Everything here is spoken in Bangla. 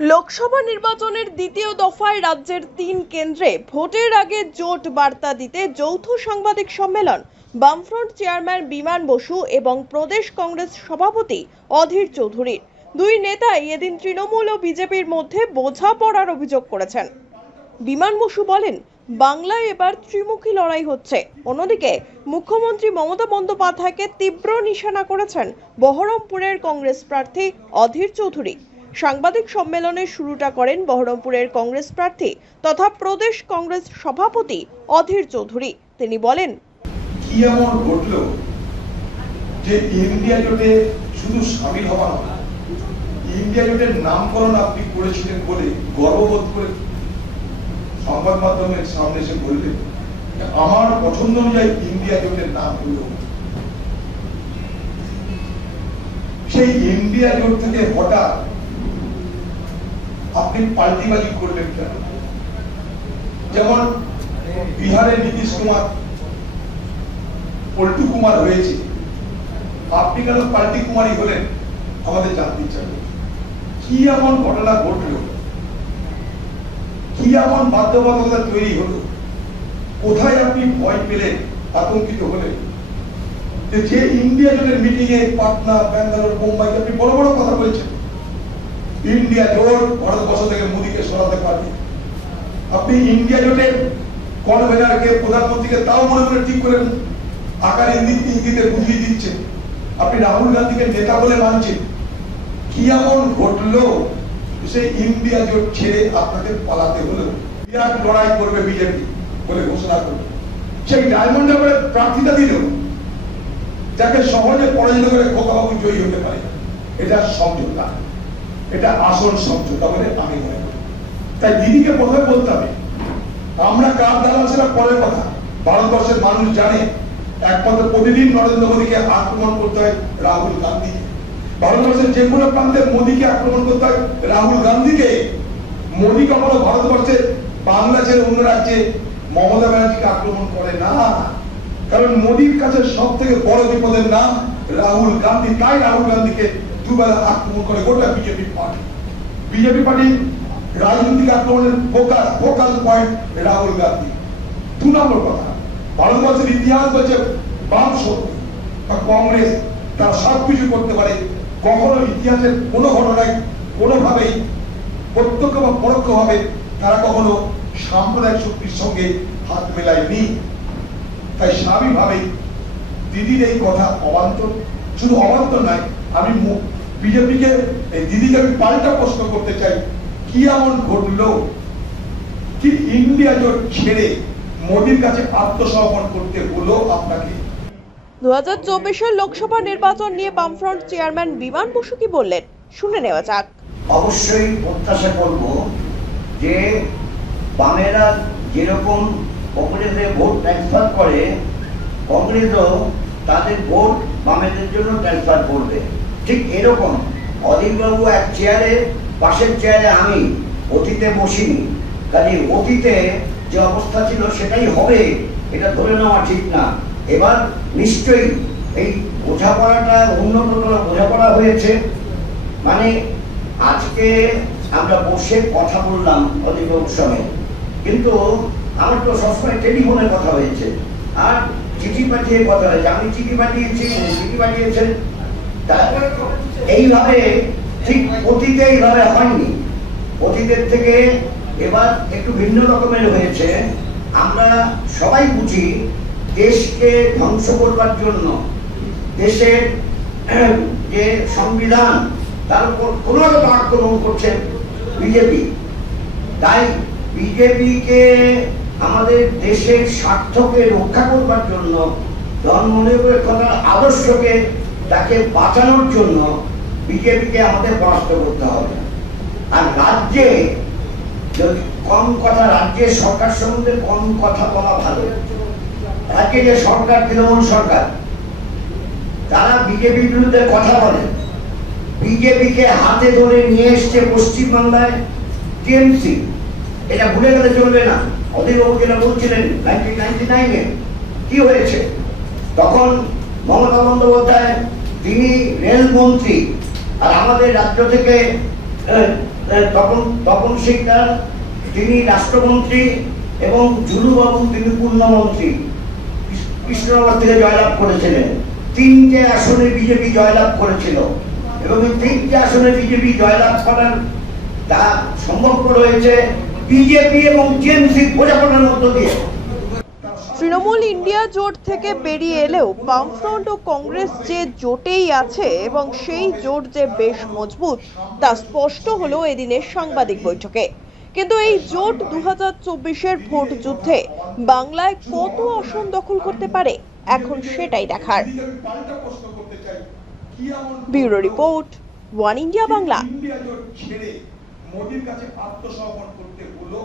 লোকসভা নির্বাচনের দ্বিতীয় দফায় রাজ্যের ৩ কেন্দ্রে ভোটের আগে জোট বার্তা দিতে যৌথ সাংবাদিক সম্মেলন বামফ্রন্ট চেয়ারম্যান বিমান বসু এবং প্রদেশ কংগ্রেস সভাপতি অধীর চৌধুরীর। দুই নেতাই এদিন তৃণমূল ও বিজেপির মধ্যে বোঝাপড়ার অভিযোগ করেছেন। বিমান বসু বলেন, বাংলায় এবার ত্রিমুখী লড়াই হচ্ছে। অন্যদিকে মুখ্যমন্ত্রী মমতা বন্দ্যোপাধ্যায়কে তীব্র নিশানা করেছেন বহরমপুরের কংগ্রেস প্রার্থী অধীর চৌধুরী। সাংবাদিক সম্মেলনের শুরুটা করেন বহরমপুরের কংগ্রেস প্রার্থী তথা প্রদেশ কংগ্রেস সভাপতি অধীর চৌধুরী। তিনি বলেন, কি এমন ঘটলো যে ইন্ডিয়া জোটে শুধু শামিল হওয়া নয়, ইন্ডিয়া জোটের নামকরণ আপনি করেছিলেন বলে গর্ববোধ করে সংবাদ মাধ্যমের সামনে এসে বললেন আমার পছন্দ অনুযায়ী ইন্ডিয়া জোটের নাম হলো। সেই ইন্ডিয়া জোট থেকে হঠাৎ আপনি পাল্টিবাজি করলেন কেন? যেমন বিহারের নীতিশ কুমার পল্টু কুমার হয়েছে, আপনি কেন পাল্টি কুমারী হলেন? আমাদের জানতে ইচ্ছা করে কি এমন ঘটনা ঘটলো, কি এমন বাধ্যবাধকতা তৈরি হলো, কোথায় আপনি ভয় পেলেন, আতঙ্কিত হলেন? যে ইন্ডিয়া জোটের মিটিং এ পাটনা, ব্যাঙ্গালোর, মুম্বাইতে আপনি বড় বড় কথা বলেছেন, ইন্ডিয়া জোট ভারতবর্ষ থেকে মোদীকে সরাতে পারবে। আপনি ইন্ডিয়া জোটের কনভেনারকে, প্রধানমন্ত্রীকে তাও মনে মনে ঠিক করে আকার ইঙ্গিতে বুঝিয়ে দিচ্ছেন। আপনি রাহুল গান্ধীকে নেতা বলে মানছেন। কি এমন ঘটলো সেই ইন্ডিয়া জোট ছেড়ে আপনাকে পালাতে হলো? বিরাট লড়াই করবে বিজেপি বলে ঘোষণা করবে, সেই ডায়মন্ড হারবারে প্রার্থীতা দিল যাকে সহজে পরাজিত করে খোকাবাবু জয়ী হতে পারে। এটা সমঝোতা, এটা আসল সমঝোতা বলে আমি মনে করি। তাই দিদিকে প্রথমে বলতে হবে আমরা কার দালাল সেটা পরের কথা। ভারতবর্ষের মানুষ জানে একমাত্র প্রতিদিন নরেন্দ্র মোদীকে আক্রমণ করতে হয় রাহুল গান্ধীকে। ভারতবর্ষের যে কোনো প্রান্তে মোদীকে আক্রমণ করতে হয় রাহুল গান্ধীকে। মোদী কখনো ভারতবর্ষের বাংলা ছেড়ে অন্য রাজ্যে মমতা ব্যানার্জিকে আক্রমণ করে না, কারণ মোদীর কাছে সব থেকে বড় বিপদের নাম রাহুল গান্ধী। তাই রাহুল গান্ধীকে দুবেলা আক্রমণ করে গোটা বিজেপি পার্টি। বিজেপি পার্টির রাজনৈতিক আক্রমণের ফোকাল পয়েন্ট রাহুল গান্ধী। 2 নম্বর কথা, ভারতবর্ষের ইতিহাস বলছে বাম শক্তি বা কংগ্রেস তারা সবকিছু করতে পারে। কখনো ইতিহাসের কোনো ঘটনায় কোনোভাবেই প্রত্যক্ষ বা পরোক্ষ ভাবে তারা কখনো সাম্প্রদায়িক শক্তির সঙ্গে হাত মেলায়নি। তাই স্বাভাবিকভাবেই দিদির এই কথা অবান্তর। শুধু অবান্তর নয়, আমি বিজেপিকে দিদিকে আমি পাল্টা প্রশ্ন করতে চাই, কি এমন ঘটলো কি ইন্ডিয়া জোট ছেড়ে মোদীর কাছে আত্মসমর্পণ করতে হলো আপনাকে? 2024 লোকসভা নির্বাচন নিয়ে বামফ্রন্ট চেয়ারম্যান বিমান বসু কি বললেন, শুনে নেওয়া যাক। অবশ্যই প্রত্যাশা করব যে বামেরা যেরকম কংগ্রেসে ভোট ট্রান্সফার করে, কংগ্রেসও তাদের ভোট বামেদের জন্য ট্রান্সফার করবে। ঠিক এরকম অধীরবাবু এক চেয়ারে, পাশের চেয়ারে আমি, অতীতে বসিনি। কাজে অতীতে যে অবস্থা ছিল সেটাই হবে এটা ধরে নেওয়া ঠিক না। এবার নিশ্চয়ই এই বোঝাপড়াটা উন্নততর বোঝাপড়া হয়েছে। মানে আজকে আমরা বসে কথা বললাম অধীরবাবুর সঙ্গে, কিন্তু আমার তো সবসময় টেলিফোনে কথা হয়েছে আর চিঠি পাঠিয়ে কথা হয়েছে। আমি চিঠি পাঠিয়েছি, চিঠি পাঠিয়েছেন। এইভাবে ঠিক অতীতে এইভাবে হয়নি। অতীতের থেকে এবার একটু ভিন্ন রকমের হয়েছে। আমরা সবাই বুঝি দেশকে ধ্বংস করবার জন্য, দেশের যে সংবিধান তার উপর ক্রমাগত আক্রমণ করছে বিজেপি। তাই বিজেপিকে আমাদের দেশের স্বার্থকে রক্ষা করবার জন্য, ধর্মনিরপেক্ষতার আদর্শকে তাকে বাঁচানোর জন্য বিজেপিকে আমাদের পরাস্ত করতে হবে। আর রাজ্যে যদি কম কথা, রাজ্যের সরকার সম্বন্ধে কম কথা বলা ভালো। রাজ্যে যে সরকার, তৃণমূল সরকার, তারা বিজেপির বিরুদ্ধে কথা বলে। বিজেপিকে হাতে ধরে নিয়ে এসছে পশ্চিমবাংলায় টিএমসি। এটা ভুলে গেলে চলবে না। অধীরবাবু যেটা বলছিলেন 1999-এ কি হয়েছে, তখন মমতা বন্দ্যোপাধ্যায় তিনি রেলমন্ত্রী আর আমাদের রাজ্য থেকে তপন সিকদার তিনি রাষ্ট্রমন্ত্রী এবং জুলুবাবু তিনি পূর্ণমন্ত্রী কৃষ্ণনগর থেকে জয়লাভ করেছিলেন। 3টে আসনে বিজেপি জয়লাভ করেছিল এবং এই 3টে আসনে বিজেপি জয়লাভ করার তা সম্ভব হয়েছে বিজেপি এবং টিএমসি বোঝাপড়ার মধ্য দিয়ে। তৃণমূল ইন্ডিয়া জোট থেকে বেরিয়ে এলেও বামফ্রন্ট ও কংগ্রেস যে জোটেই আছে এবং সেই জোট যে বেশ মজবুত তা স্পষ্ট হলো এদিনের সাংবাদিক বৈঠকে। কিন্তু এই জোট 2024-এর ভোট যুদ্ধে বাংলায় কত আসন দখল করতে পারে এখন সেটাই দেখার। Bureau report, one India Bangla. India জোট ছেড়ে মোদির কাছে আত্মসমর্পণ করতে হলো।